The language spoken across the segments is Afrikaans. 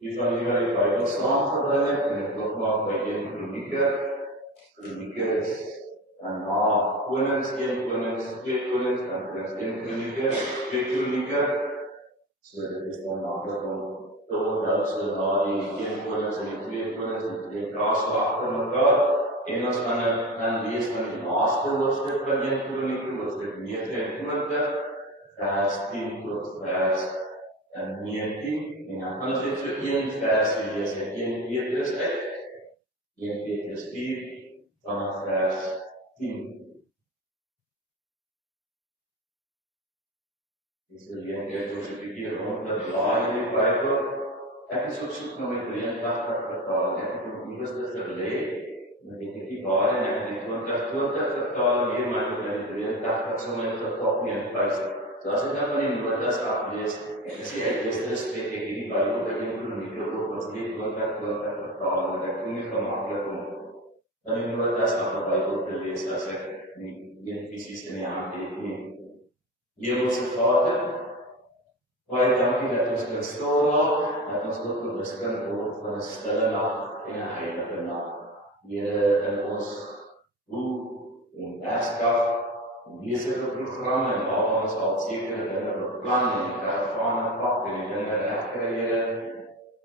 Die van die wat die Bybel saamgebring het, en ek ook maar by 1 Kronieke. Kronieke is na Konings, 1 Konings, 2 Konings, dan is 1 Kronieke, 2 Kronieke. So dit is dan maklik om te onthou, so na die 1 Konings en die 2 Konings, en 2 kaas agter mekaar. En ons gaan lees van die laaste hoofstuk van 1 Kronieke, hoofstuk 29, vers 10 tot vers 19, en dan gaan ons net so 1 vers lees uit 1 Petrus uit, 1 Petrus 4, vanaf vers 10. Dis geleentheid om so 'n bietjie rond te blaai in die Bybel. Ek is op soek na my 83 vertaling, ek het hom iewers te verlê, maar ek weet nie waar, en ek het die 2020 vertaling hier, maar ek het die 83 sommer getop nie in paste. So as ek dan van die notas aflees, en as ek respek ek hierdie Bybel by 1 Kronieke ook ons die 2020 vertaling, en ek doen nie gemaklik om dan die notas af die Bybel te lees as ek nie een fisies in die hand het nie. Hemelse Vader, baie dankie dat ons kan stil raak, dat ons ook bewus kan word van 'n stille nag en 'n heilige nag. Here, in ons boek en herskaf besige programme en waar ons al sekere dinge beplan en karavane pak en die dinge regkry, Here,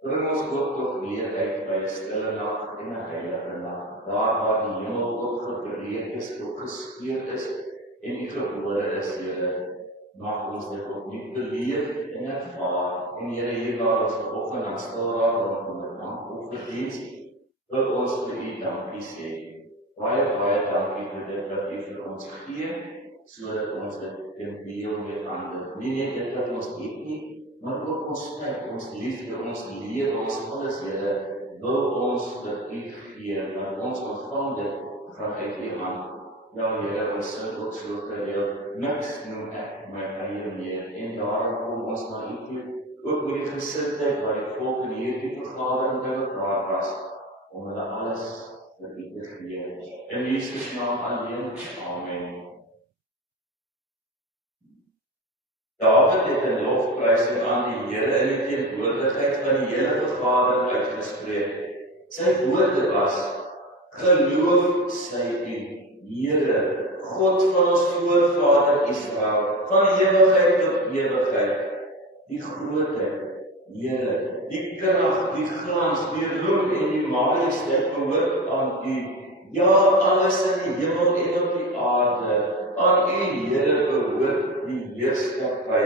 bring ons ook tot weer uit by 'n stille nag en 'n heilige nag. Daar waar die hemel ook gebreek is, ook geskeur is en die gebore is, Here, mag ons dit opnuut beleef en ervaar. En Here, hier waar ons vanoggend aan stil raak rondom die dankofferdiens, wil ons vir U dankie sê. Baie dankie vir dit wat U vir ons gee, sodat ons dit kan deel met ander. Nie net dit wat ons eet nie, maar ook ons tyd, ons liefde, ons lewe, ons alles, Here, wil ons vir U gee, maar ons ontvang dit vanuit U hand. Ja, Here, ons sing ook so gereeld, niks noem ek my eie meer, en daarom kom ons na U toe, ook met die gesindheid waar die volk in hierdie vergadering by mekaar was, om hulle alles vir U te gee. In Jesus naam alleen, amen. Dawid het 'n lofprysing aan die Here in die teenwoordigheid van die hele vergadering uitgespreek. Sy woorde was: geloof sy U, Here, God van ons voorvader Israel, van ewigheid tot ewigheid. Die grootheid, Here, die krag, die glans, die roem en die majesteit behoort aan U. Ja, alles in die hemel en op die aarde. Aan U, Here, behoort die heerskappy.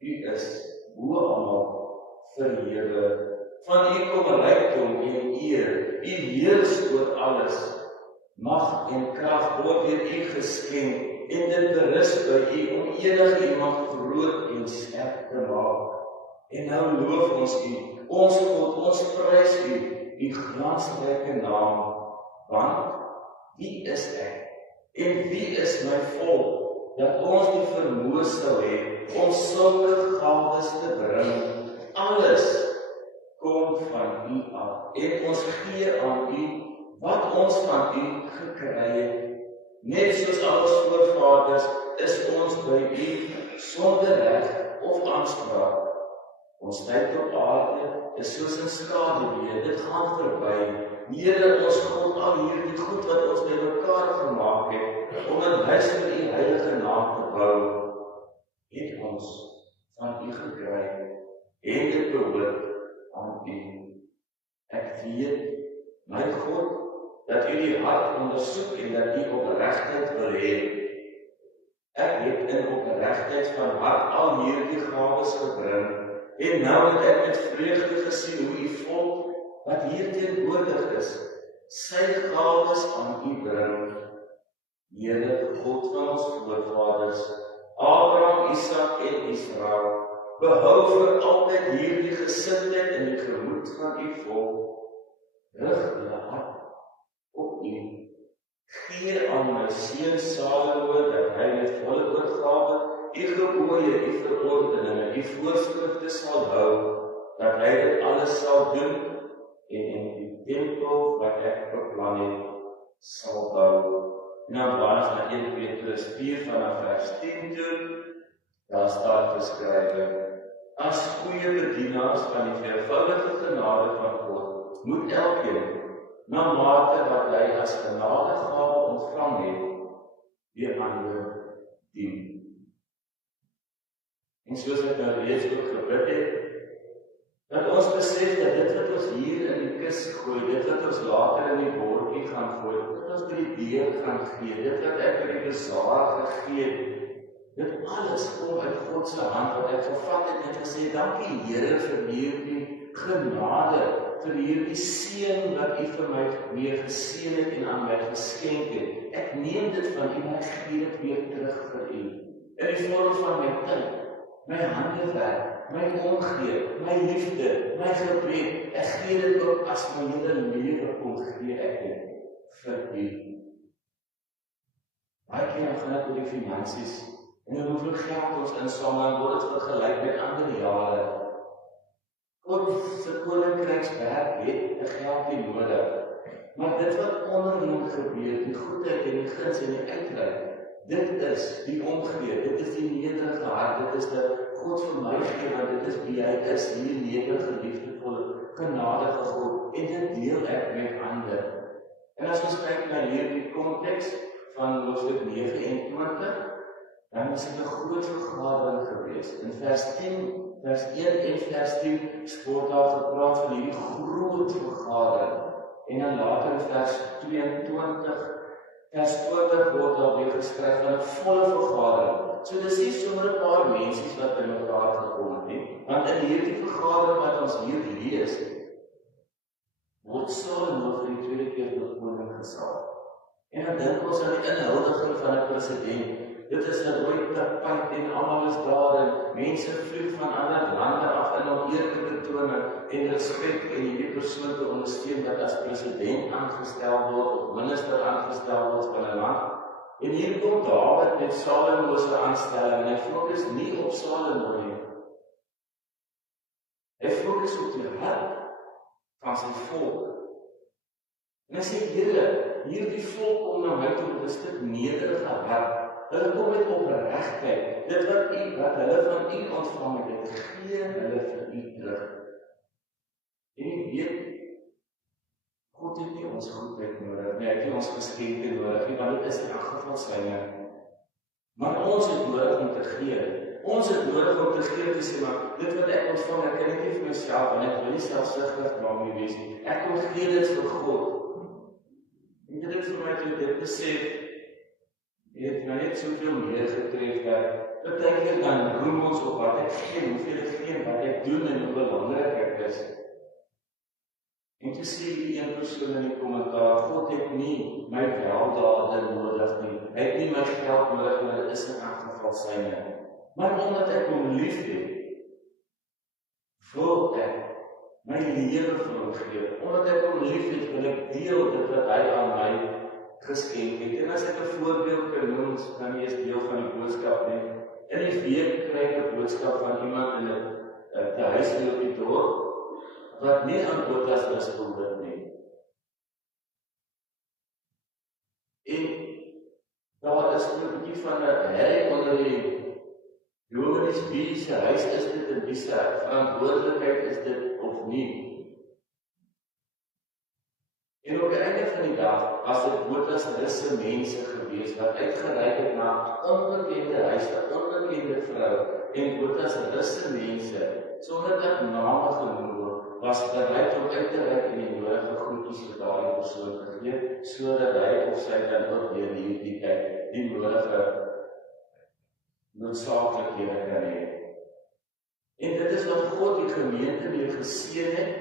U is bo almal verhewe. Van U kom rykdom en eer. U heers oor alles. Mag en krag word deur U geskenk en dit berus by U om enige iemand groot en sterk te maak. En nou loof ons U, ons God, ons prys U, U glansryke naam. Want wie is ek? En wie is my volk, dat ons die vermoë sal hê om sulke gawes te bring? Alles kom van U af, en ons gee aan U wat ons van U gekry het. Net soos al ons voorvaders is ons by U sonder reg of aanspraak. Ons tyd op aarde is soos 'n skaduwee, dit gaan verby. Here ons God, al hierdie goed wat ons bymekaar gemaak het, om 'n huis vir U heilige naam te bou, het ons van U gekry, en dit behoort aan U. Ek weet, my God, dat U die hart ondersoek en dat U opregtheid wil hê. Ek het in opregtheid van hart al hierdie gawes gebring, en nou het ek met vreugde gesien hoe U volk, wat hier teenwoordig is, sy gawes aan U bring. Here, God van ons voorvaders, Abraham, Isak en Israel, behou vir altyd hierdie gesindheid in die gemoed van U volk. Rig hulle hart op U. Gee aan my seun Salomo dat hy met volle oorgawe U gebooie, U verordeninge, U voorskrifte sal hou, dat hy dit alles sal doen en in die tempel wat ek beplan het, sal bou. En dan waans na 1 Petrus 4 vanaf vers 10 toe, daar staan geskrywe: as goeie bedienaars van die veelvoudige genade van God, moet elkeen, na mate wat hy as genadegawe ontvang het, weer ander dien. En soos ek nou reeds ook gebid het, dat ons besef dat dit wat ons hier in die kus gooi, dit wat ons later in die bordjie gaan gooi, dit wat ons by die deur gaan gee, dit wat ek by die bazaar gegee het, dit alles kom uit God se hand, wat ek gevat het en gesê, dankie Here vir hierdie genade, vir hierdie seën wat U vir my weer geseën het en aan my geskenk het. Ek neem dit van U en ek gee dit weer terug vir U. In die vorm van my tyd, my handewerk, my omgee, my liefde, my gebed, ek gee dit ook as my hele lewe kom gee ek dit vir U. Baie keer gaan dit oor die finansies, en hoeveel geld ons insamel, word dit vergelyk met ander jare. God se koninkrykswerk het 'n geldjie nodig, maar dit wat onderling gebeur, die goedheid en die guns en die uitreik, dit is die omgee, dit is die nederige hart, dit is dat God vir my gee, want dit is wie hy is, die nederige, liefdevolle, genadige God, en dit deel ek met ander. En as ons kyk na hierdie konteks van hoofstuk 29, dan is dit 'n groot vergadering gewees. In vers 1 en vers 10 word daar gepraat van hierdie groot vergadering. En dan later in vers 22, vers 20 word daar weer geskryf van 'n volle vergadering. So dis nie sommer 'n paar mensies wat by mekaar gekom het nie, want in hierdie vergadering wat ons hier lees, word Salomo vir die tweede keer tot koning gesalf. En dan dink ons aan die inhuldiging van 'n president. Dit is 'n rooi tapijt en almal is daar en mense vlieg van ander lande af en om eer te betoon en respek en hierdie persoon te ondersteun wat as president aangestel word of minister aangestel word van 'n land. En hier kom Dawid met Salomo se aanstelling en hy fokus nie op Salomo nie. Hy fokus op die hart van sy volk. En hy sê, Here, hierdie volk kom na my toe, dis dit nederige hart. Hulle kom met opregtheid. Dit wat hulle van U ontvang het, dit gee hulle vir U terug. En jy weet, God het nie ons goedheid nodig, nie, hy het nie ons geskenke nodig, nie, want dit is in elk geval syne. Maar ons het nodig om te gee. Ons het nodig om te gee, te sê, maar dit wat ek ontvang, ek kan nie vir myself, en ek wil nie selfsugtig daarmee wees nie. Ek kom gee dit vir God. En dit vir my toe dit besef, jy het my net soveel meer getref dat betekent dan roem ons op wat ek gee, hoeveel ek gee, wat ek doen en hoe belangrik ek is. En toe sê die een persoon in die kommentaar, God het nie my weldade nodig nie, hy het nie my geld nodig, maar dit is in elk geval syne. Maar omdat ek hom lief het, wil ek my lewe vir hom gee. Omdat ek hom lief het, wil ek deel dit wat hy aan my geskenk het. En as ek 'n voorbeeld kan noem, dan nie is deel van die boodskap nie. In die week kry ek 'n boodskap van iemand in 'n huis in die dorp wat nie aan Botas misgehoor nie. En daar is 'n bietjie van 'n herrie onder die Johannes wie se huis is dit en wie se verantwoordelikheid is dit of nie. En op die einde van die dag was dit Botas russe mense gewees wat uitgereik het na onbekende huis, 'n onbekende vrou en Botas russe mense, sonder dat name genoem word, was bereid om uit te reik en die nodige goedjies vir daardie persoon te gee, sodat hy of sy dan ook weer hierdie tyd die nodige noodsaaklikhede kan hê. En dit is wat God die gemeente weer geseën het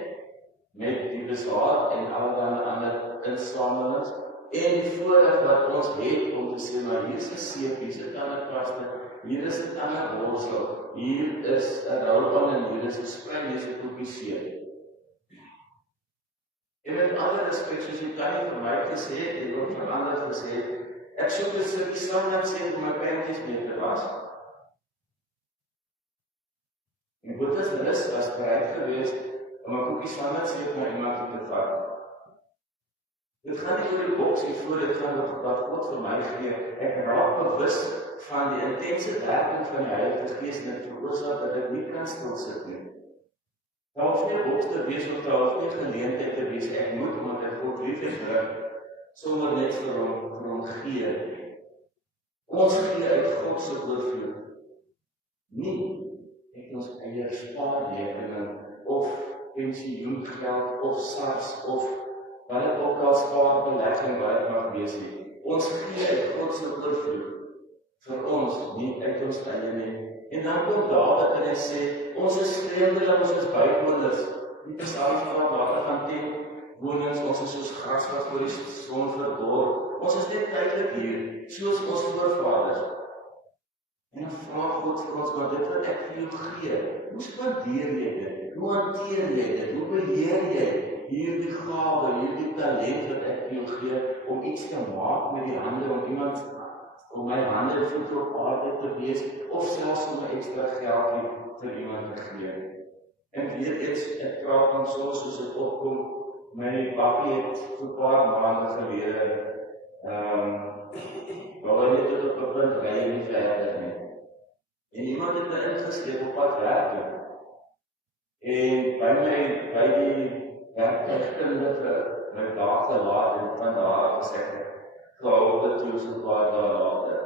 met die bazaar en allerlei ander insamelings en die voorreg wat ons het om te sê, maar hier is 'n seep, hier is 'n tandepaste, hier is 'n tandeborsel, hier is 'n rollband en hier is 'n sprei, hier is 'n koekie seep. En met alle respek, soos jy kan nie vir my gesê het en ook vir ander gesê het, ek soek 'n stukkie standaard seep om my pynties mee te was. En Botas rus was bereid geweest om 'n koekie standaard seep na iemand te vat. Dit gaan nie oor die boksie voor, dit gaan oor wat God vir my gee. Ek raak bewus van die intense werking van die Heilige Gees en dit veroorsaak dat ek nie kan stilsit nie. Daar hoef nie boks te wees of daar hoef nie geleentheid te wees, ek moet, omdat ek God lief het, sommer net vir hom gee. Ons gee uit God se oorvloed. Nie uit ons eie spaarrekening, of pensioengeld, of SARS, of wat dit ook al spaarbelegging wat dit mag wees nie. Ons gee uit God se oorvloed. Vir ons, nie uit ons eie nie. En dan kom Dawid en hy sê, ons is vreemdeling, ons is buitenlanders. Die Psalms van Dawid van 10 wonings, ons is soos gras wat voor die son verdor. Ons is net tydelik hier, soos ons voorvaders. En dan vra God vir ons, maar dit wat ek vir jou gee, hoe spandeer jy dit? Hoe hanteer jy dit? Hoe beheer jy hierdie gawe, hierdie talent wat ek vir jou gee, om iets te maak met die hande, om my hande en voete op aarde te wees, of selfs om my ekstra geldjie vir iemand te gee. En weet eens, ek praat dan soos dit opkom, my papi het vir 'n paar maande gelede, wou hy net tot op 'n punt ry en nie verder nie. En iemand het my ingeskryf op pad werk toe. En by die werktuigkundige my dag gelaat en van daar gesê, gehou dit toe so 'n paar dae later.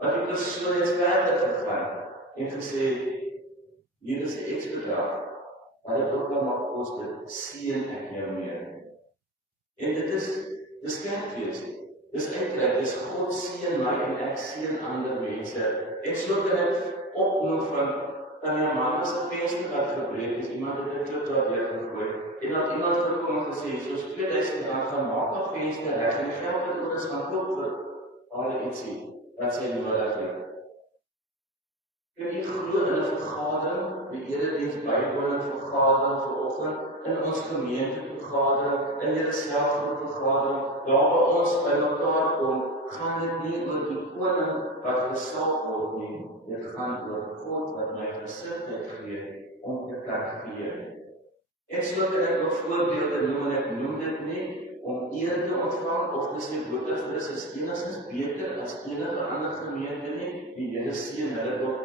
Maar die persoon het verder gegaan en gesê, hier is 'n X-bedrag, maar dit ook al mag kos, dit seën ek jou mee. En dit is kerkfees. Dis eintlik, dis God seën my en ek seën ander mense. En so kan ek opnoem van die man is 'n venster wat gebreek is, iemand het 'n klip wat weggegooi. En dan iemand gekom en gesê, soos R2000 gaan maak dat venster reg en die geld wat oor is gaan koop vir haar ietsie wat sy nodig het. Kan jy glo in 'n vergadering, die erediens bywoning vergadering vanoggend, in ons gemeente vergadering, in die selfgroep vergadering, waar by ons by mekaar kom, gaan dit nie oor die koning wat gesalf word nie, dit gaan oor God wat my gesindheid gee om te kan gee. En so kan ek nog voorbeelde noem, en ek noem dit nie om eer te ontvang of te sê Boterfrus is enigstens beter as enige ander gemeente nie, die Here seën hulle ook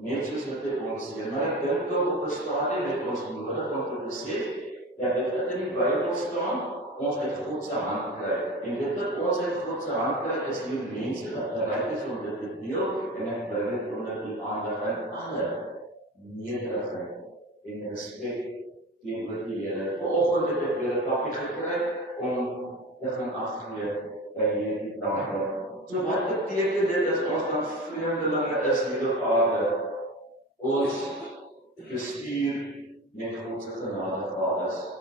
net soos wat hy ons seën. Maar ek dink ook op 'n stadium het ons nodig om te besef dat dit wat in die Bybel staan, ons uit God se hand kry. En dit wat ons uit God se hand kry, is hier mense wat bereid is om dit te deel, en ek bring dit onder die aandag en alle nederigheid en respek teenoor die Here. Vanoggend het ek weer 'n pappie gekry om te gaan afgee by hierdie tafel. So wat beteken dit as ons dan vreemdelinge is hier op aarde? Ons bestuur met God se genadegawes.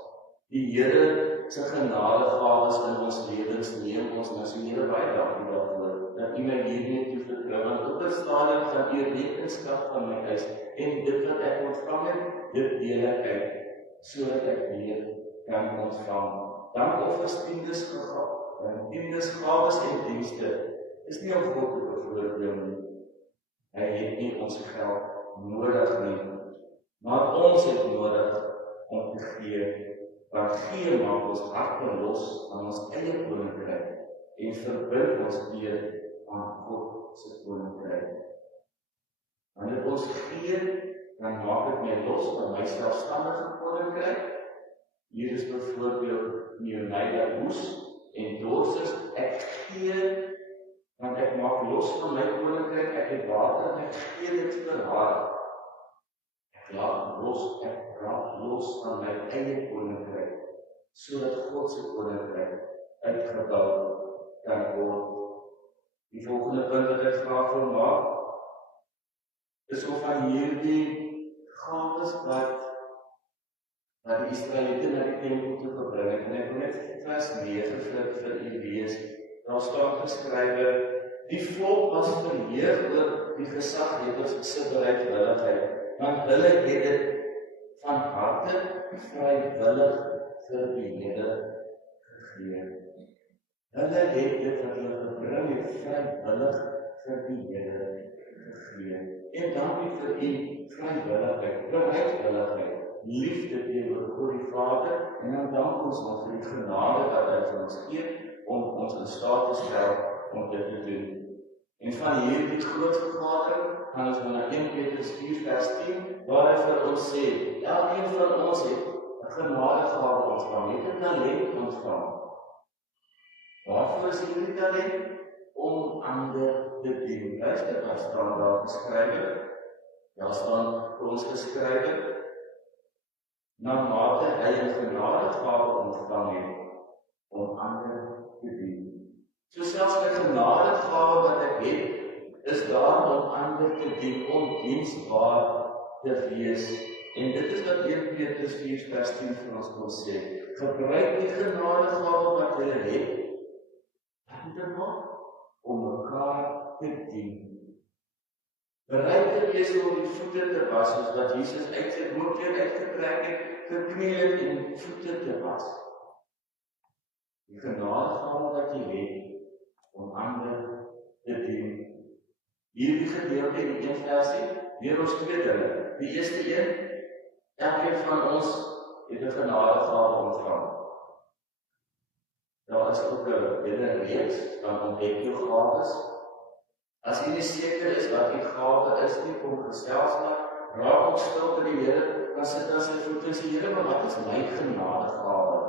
Die Here se genadegawes in ons lewens neem ons na sy Here baie dankie daarvoor, dat U my hiermee toe vertrou, want op 'n stadium gaan U rekenskap van my eis, en dit wat ek ontvang het, dit deel ek uit, sodat ek weer kan ontvang. Dankoffers, tiendesgawes en dienste, is nie om God te bevoordeel nie. Hy het nie ons geld nodig nie, maar ons het nodig om te gee. Want gee maak ons harte los aan ons eie koninkryk en verbind ons weer aan God se koninkryk. Wanneer ons gee, dan maak dit my los van my selfstandige koninkryk. Hier is byvoorbeeld Neonaida Hoes en Dorsus. Ek gee, want ek maak los van my koninkryk, ek het water en ek gee dit vir haar. Ek raak los van my eie koninkryk, sodat God se koninkryk uitgebou kan word. Die volgende punt wat ek graag wil maak, is of van hierdie gawes wat die Israeliete na die tempel toe gebring het. En ek wil net vers 9 vir u lees. Daar staan geskrywe, die volk was verheug oor die gesaghebers se bereidwilligheid, want hulle het dit van harte vrywillig vir die Here gegee. Hulle het dit wat hulle gebring het vrywillig vir die Here gegee. En dankie vir u vrywilligheid, bereidwilligheid, liefde teenoor God die Vader, en dan dank ons nog vir die genade wat hy vir ons gee, om ons in staat te stel om dit te doen. En van hierdie groot vergadering gaan ons na 1 Petrus 4 vers 10, waar hy vir ons sê, elkeen van ons het 'n genadegawe ontvang, het 'n talent ontvang. Waarvoor is hierdie talent? Om ander te dien. Luister, wat staan daar geskrywe? Daar staan vir ons geskrywe, na mate hy 'n genadegawe ontvang het, om ander te dien. So selfs die genadegawe wat ek het, is daar om ander te dien, om diensbaar te wees. En dit is wat 1 Petrus 4 vers 10 vir ons wil sê. Gebruik die genadegawe wat jy het, om mekaar te dien. Bereid te wees om die voete te was, soos wat Jesus uit sy broodkleed uitgetrek het, gekniel en voete te was. Die genadegawe wat jy het, om ander te dien. Hierdie gedeelte in die 1 versie, leer ons 2 dinge. Die eerste een, elkeen van ons het 'n genadegawe ontvang. Daar is ook 'n hele reeks van ontdek jou gawes. As jy nie seker is wat die gawe is nie, kom gesels maar, raak ook stil by die Here, dan sit daar sy voete en sê, Here, maar wat is my genadegawe?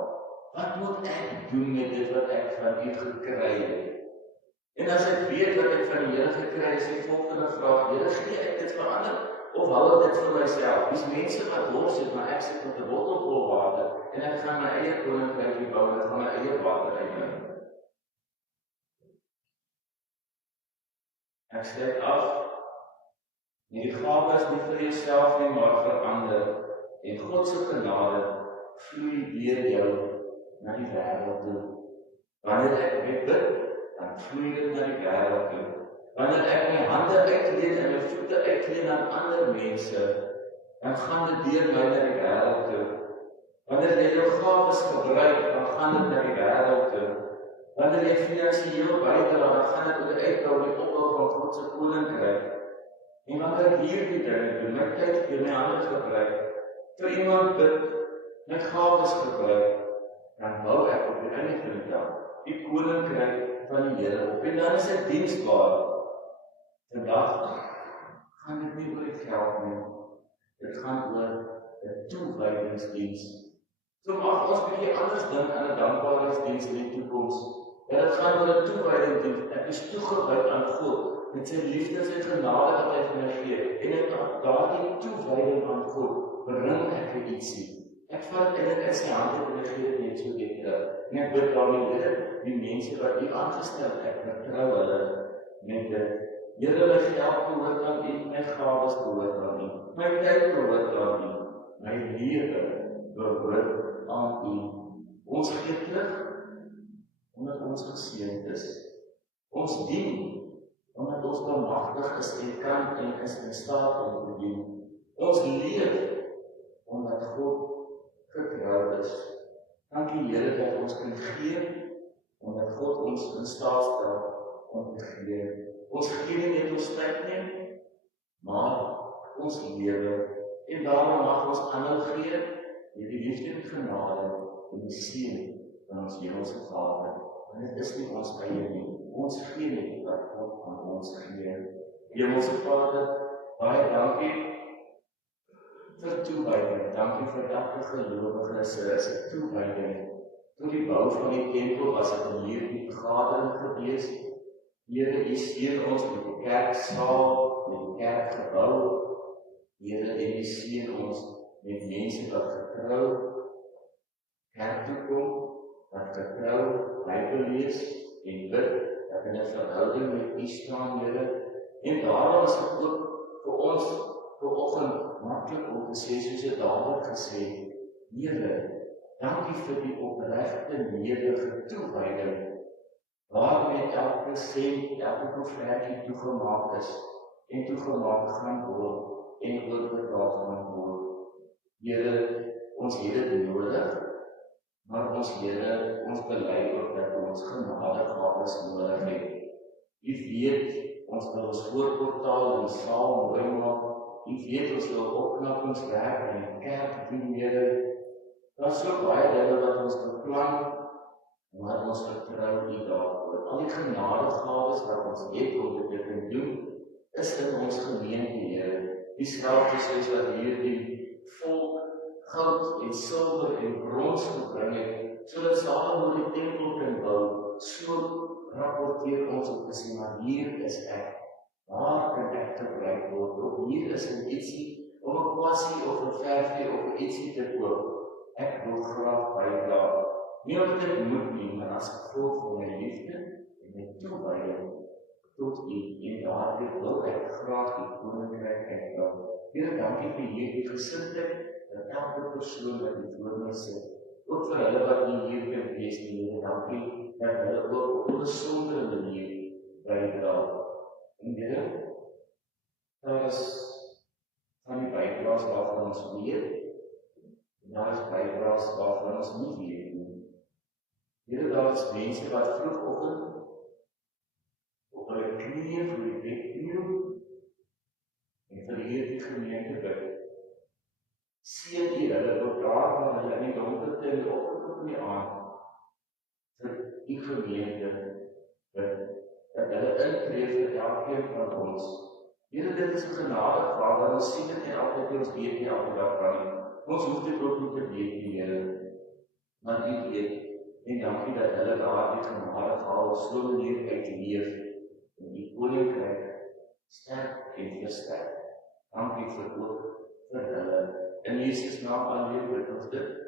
Wat moet ek doen met dit wat ek van U gekry het? En as ek weet wat ek van die Here gekry het, is die volgende vraag, Here, gee ek dit vir ander, of hou ek dit vir myself? Dis mense wat dors het, maar ek sit met 'n bottel vol water, en ek gaan my eie koninkryk bou, en ek gaan my eie water uitdrink. Ek sluit af, die gawe is nie vir jouself nie, maar vir ander, en God se genade vloei deur jou na die wêreld toe. Wanneer ek bid, dan vloei dit na die wêreld toe. Wanneer ek my hande uitleen en my voete uitleen aan ander mense, dan gaan dit deur my na die wêreld toe. Wanneer jy jou gawes gebruik, dan gaan dit na die wêreld toe. Wanneer jy finansiëel bydra, dan gaan dit oor die uitbou en die opbou van God se koninkryk. En wanneer ek hierdie dinge doen, my tyd gee, my hande gebruik, vir iemand bid, my gawes gebruik, dan bou ek op die einde van die dag die koninkryk van die Here op. En dan is ek diensbaar. Vandag gaan dit nie oor die geld nie. Dit gaan oor 'n toewydingsdiens. So mag ons bietjie anders dink aan 'n dankbaarheidsdiens in die toekoms. En dit gaan oor 'n toewydingsdiens. Ek is toegewyd aan God met sy liefde en sy genade wat hy vir my gee. En ek daardie toewyding aan God bring ek ietsie. Ek vat eintlik in sy hande en ek gee dit net so weer terug. En ek bid daarmee, Here, die mense wat U aangestel het, ek vertrou hulle met dit. Here, my geld behoort aan U, my gawes behoort aan U, my tyd behoort aan U, my lewe behoort aan U. Ons gee terug omdat ons geseënd is. Ons dien omdat ons bemagtig is en kan en is in staat om te dien. Ons leef omdat God getrou is. Dankie Here dat ons kan gee, omdat God ons in staat stel om te gee. Ons gee nie net ons tyd nie, maar ons lewe. En daarom mag ons aanhou gee, met die liefde en genade en die seën van ons Hemelse Vader. Want dit is nie ons eie nie. Ons gee nie wat God aan ons gee. Hemelse Vader, baie dankie vir toewyding. Dankie vir elke gelowige se toewyding. Toe die bou van die tempel was dit 'n hierdie vergadering gewees. Here, U seën ons met die kerksaal, met die kerkgebou. Here, en U seën ons met mense wat getrou kerk toe kom, wat getrou Bybel lees en bid, dat in 'n verhouding met U staan, Here. En daarom is dit ook vir ons vanoggend maklik om te sê, soos dit Dawid gesê het, Here, dankie vir die opregte nederige toewyding, waarmee elke sent, elke profetie toegemaak is, en toegemaak gaan word, en oorgedraag gaan word. Here, ons het dit nodig, maar ons Here, ons bely ook dat ons genadegawes nodig het. U weet, ons wil ons voorportaal en die saal mooi maak. U weet, ons wil opknappingswerk in die kerk doen, Here. Daar is so baie dinge wat ons beplan, maar ons vertrou U daarvoor. Al die genadegawes wat ons het om dit te dieselfde soos wat hierdie volk goud en silwer en brons gebring het, sodat Salomo die tempel kan bou, so rapporteer ons op gesien, maar hier is ek, waar kan ek gebruik word, of hier is een ietsie, of een kwassie, of een verfie, of een ietsie te koop, ek wil graag bydra. Nie wat ek moet nie, maar as gevolg van my liefde en my toewyding tot U, en daardie wil ek graag die koninkryk uitbou. Here, dankie vir hierdie gesindheid, dat elke persoon wat die voor my sit, ook vir hulle wat nie hier kan wees nie, Here, dankie dat hulle ook op 'n besondere manier bydra. En Here, daar is van die bydraes waarvan ons weet, en daar is bydraes waarvan ons nie weet nie. Here, daar is mense wat vroegoggend op hulle knieë voor die bed kniel en vir hierdie gemeente bid. Seën U hulle tot daar waar hulle in die donkerte in die oggend of in die aand vir U gemeente bid, dat hulle intree vir elkeen van ons. Here, dit is 'n genade, Vader, ons sien dit nie altyd nie, ons weet nie elke dag kan nie. Ons hoef dit ook nie te weet nie, Here, maar U weet, en dankie dat hulle daardie genade gehaal so 'n manier uitleef en die koninkryk sterk en versterk. Dankie vir ook vir hulle. In Jesus naam alleen bid ons dit.